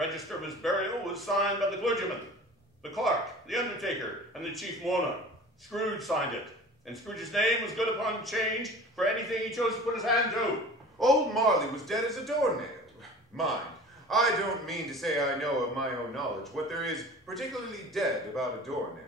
register of his burial was signed by the clergyman, the clerk, the undertaker, and the chief mourner. Scrooge signed it, and Scrooge's name was good upon change for anything he chose to put his hand to. Old Marley was dead as a doornail. Mind, I don't mean to say I know of my own knowledge what there is particularly dead about a doornail.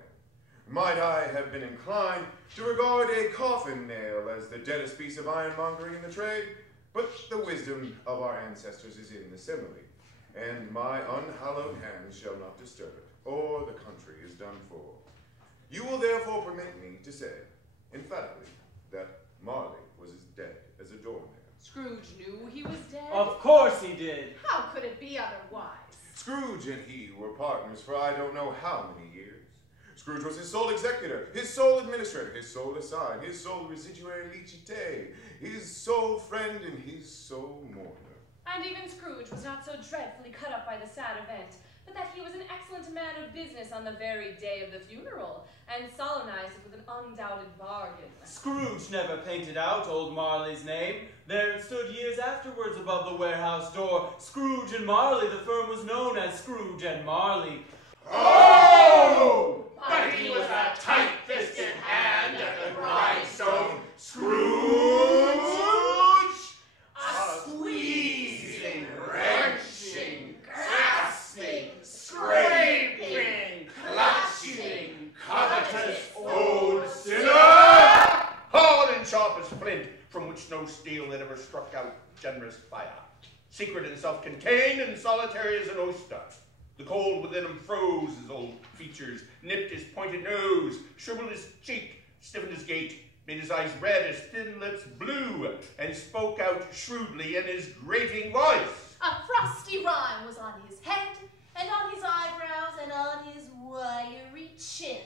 Might I have been inclined to regard a coffin nail as the deadest piece of ironmongering in the trade, but the wisdom of our ancestors is in the simile, and my unhallowed hands shall not disturb it, or the country is done for. You will therefore permit me to say, emphatically, that Marley was as dead as a doornail. Scrooge knew he was dead? Of course he did. How could it be otherwise? Scrooge and he were partners for I don't know how many years. Scrooge was his sole executor, his sole administrator, his sole assign, his sole residuary licite, his sole friend, and his sole mourner. And even Scrooge was not so dreadfully cut up by the sad event, but that he was an excellent man of business on the very day of the funeral, and solemnized it with an undoubted bargain. Scrooge never painted out old Marley's name. There it stood years afterwards above the warehouse door. Scrooge and Marley, the firm was known as Scrooge and Marley. Oh! But he was a tight-fisted hand at the grindstone. Scrooge! A squeezing, wrenching, grasping, scraping, clutching, covetous old sinner! Hard and sharp as flint, from which no steel had ever struck out generous fire. Secret and self-contained and solitary as an oyster. The cold within him froze his old features, nipped his pointed nose, shriveled his cheek, stiffened his gait, made his eyes red, his thin lips blue, and spoke out shrewdly in his grating voice. A frosty rime was on his head, and on his eyebrows, and on his wiry chin.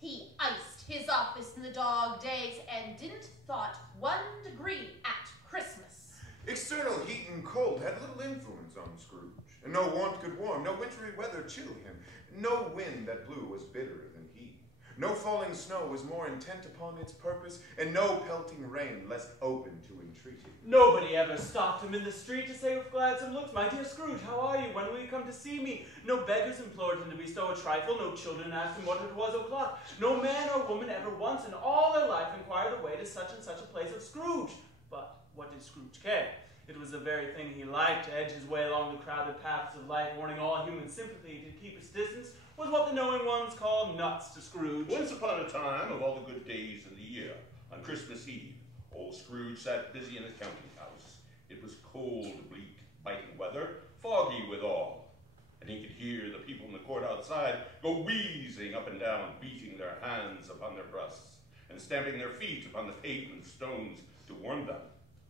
He iced his office in the dog days, and didn't thought 1 degree at Christmas. External heat and cold had little influence on Scrooge, and no want could warm, no wintry weather chill him, no wind that blew was bitterer than he. No falling snow was more intent upon its purpose, and no pelting rain less open to entreaty. Nobody ever stopped him in the street to say with gladsome looks, "My dear Scrooge, how are you? When will you come to see me?" No beggars implored him to bestow a trifle, no children asked him what it was o'clock. No man or woman ever once in all their life inquired the way to such and such a place of Scrooge. But what did Scrooge care? It was the very thing he liked, to edge his way along the crowded paths of life, warning all human sympathy to keep its distance, was what the knowing ones call nuts to Scrooge. Once upon a time, of all the good days in the year, on Christmas Eve, old Scrooge sat busy in his counting house. It was cold, bleak, biting weather, foggy withal, and he could hear the people in the court outside go wheezing up and down, beating their hands upon their breasts, and stamping their feet upon the pavement stones to warm them.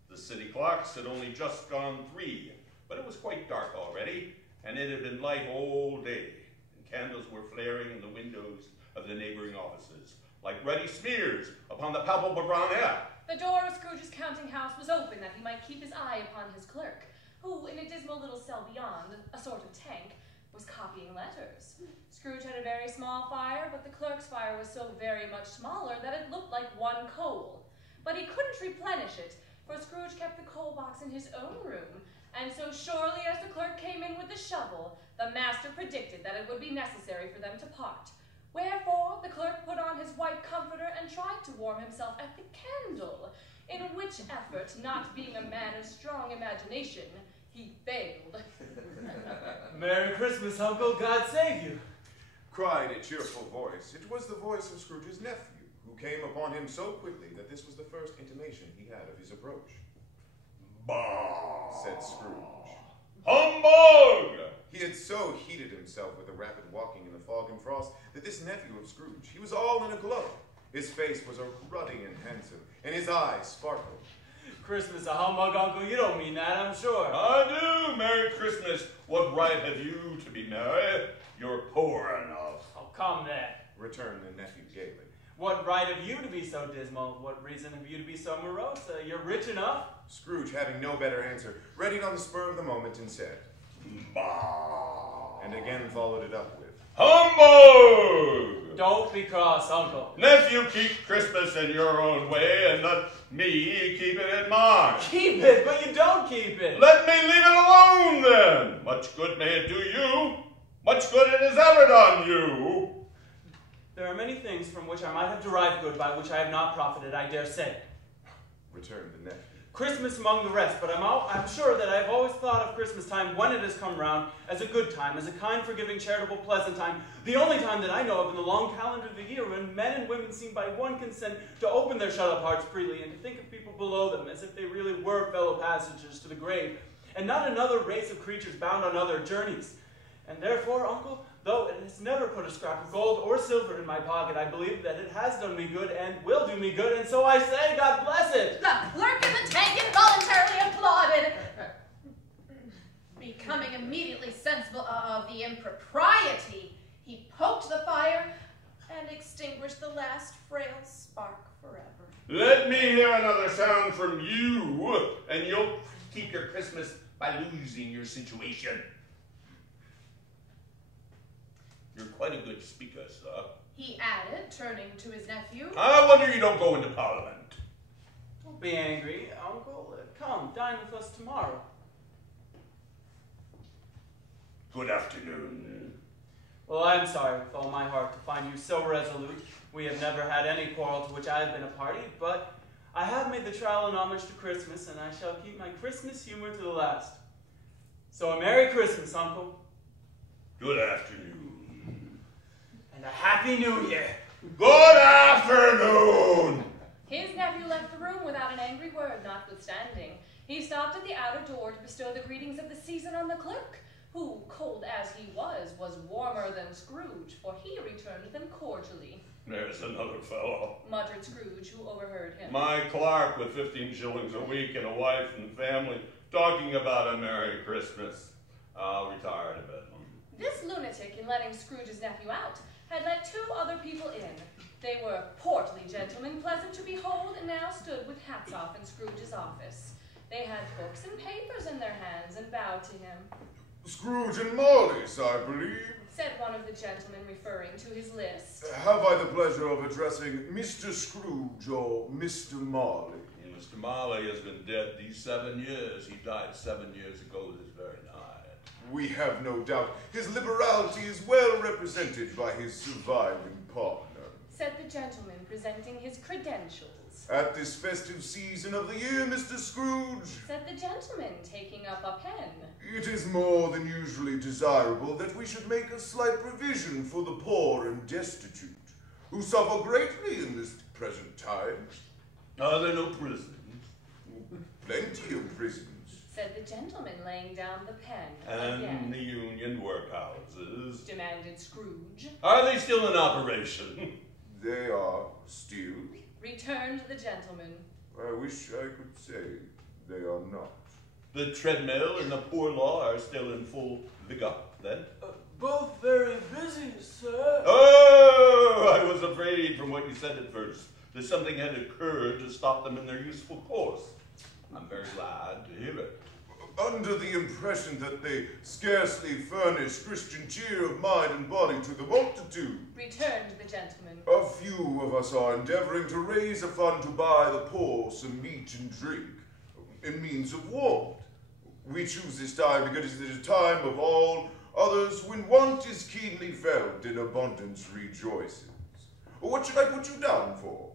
The city clocks had only just gone 3, but it was quite dark already, and it had been light all day, and candles were flaring in the windows of the neighboring offices, like ruddy smears upon the palpable brown air. The door of Scrooge's counting house was open that he might keep his eye upon his clerk, who, in a dismal little cell beyond, a sort of tank, was copying letters. Scrooge had a very small fire, but the clerk's fire was so very much smaller that it looked like 1 coal. But he couldn't replenish it, for Scrooge kept the coal box in his own room, and so surely as the clerk came in with the shovel, the master predicted that it would be necessary for them to part. Wherefore the clerk put on his white comforter and tried to warm himself at the candle, in which effort, not being a man of strong imagination, he failed. Merry Christmas, Uncle. God save you. Cried a cheerful voice. It was the voice of Scrooge's nephew, who came upon him so quickly that this was the first intimation he had of his approach. "Bah!" said Scrooge. "Humbug!" He had so heated himself with the rapid walking in the fog and frost that this nephew of Scrooge, he was all in a glow. His face was a ruddy and handsome, and his eyes sparkled. Christmas a humbug, Uncle. You don't mean that, I'm sure. I do. Merry Christmas. What right have you to be merry? You're poor enough. Oh, come there, returned the nephew gaily. What right have you to be so dismal? What reason have you to be so morose? You're rich enough. Scrooge, having no better answer, readied on the spur of the moment and said, "Bah!" and again followed it up with, "Humbug!" Don't be cross, Uncle. Nephew, keep Christmas in your own way, and let me keep it in mine. Keep it, but you don't keep it. Let me leave it alone, then. Much good may it do you. Much good it has ever done you. There are many things from which I might have derived good, by which I have not profited, I dare say. Returned the nephew. Christmas among the rest, but I'm sure that I have always thought of Christmas time, when it has come round, as a good time, as a kind, forgiving, charitable, pleasant time, the only time that I know of in the long calendar of the year when men and women seem by one consent to open their shut-up hearts freely and to think of people below them as if they really were fellow passengers to the grave, and not another race of creatures bound on other journeys. And therefore, Uncle, though it has never put a scrap of gold or silver in my pocket, I believe that it has done me good and will do me good, and so I say, God bless it! The clerk in the tank involuntarily applauded. Becoming immediately sensible of the impropriety, he poked the fire and extinguished the last frail spark forever. Let me hear another sound from you, and you'll keep your Christmas by losing your situation. You're quite a good speaker, sir. He added, turning to his nephew. I wonder you don't go into Parliament. Don't be angry, Uncle. Come, dine with us tomorrow. Good afternoon. Well, I'm sorry with all my heart to find you so resolute. We have never had any quarrel to which I have been a party, but I have made the trial in homage to Christmas, and I shall keep my Christmas humor to the last. So a Merry Christmas, Uncle. Good afternoon. And a Happy New Year. Good afternoon. His nephew left the room without an angry word, notwithstanding. He stopped at the outer door to bestow the greetings of the season on the clerk, who, cold as he was warmer than Scrooge, for he returned them cordially. There's another fellow. Muttered Scrooge, who overheard him. My clerk with 15 shillings a week and a wife and family talking about a Merry Christmas. I'll retire in a bit. This lunatic, in letting Scrooge's nephew out, had let two other people in. They were portly gentlemen, pleasant to behold, and now stood with hats off in Scrooge's office. They had books and papers in their hands and bowed to him. Scrooge and Marley's, I believe. Said one of the gentlemen, referring to his list. Have I the pleasure of addressing Mr. Scrooge or Mr. Marley? Mr. Marley has been dead these 7 years. He died 7 years ago this very night. We have no doubt his liberality is well represented by his surviving partner. Said the gentleman, presenting his credentials. At this festive season of the year, Mr. Scrooge, Said the gentleman, taking up a pen. it is more than usually desirable that we should make a slight provision for the poor and destitute, who suffer greatly in this present time. Are there no prisons? Plenty of prisons. Said the gentleman, laying down the pen And again. the union workhouses? Demanded Scrooge. Are they still in operation? They are still. Returned the gentleman. I wish I could say they are not. The treadmill and the poor law are still in full vigor, then? Both very busy, sir. Oh, I was afraid from what you said at first that something had occurred to stop them in their useful course. I'm very glad to hear it. Under the impression that they scarcely furnish Christian cheer of mind and body to the multitude, Returned the gentleman. a few of us are endeavoring to raise a fund to buy the poor some meat and drink in means of warmth. We choose this time because it is a time of all others when want is keenly felt and abundance rejoices. What should I put you down for?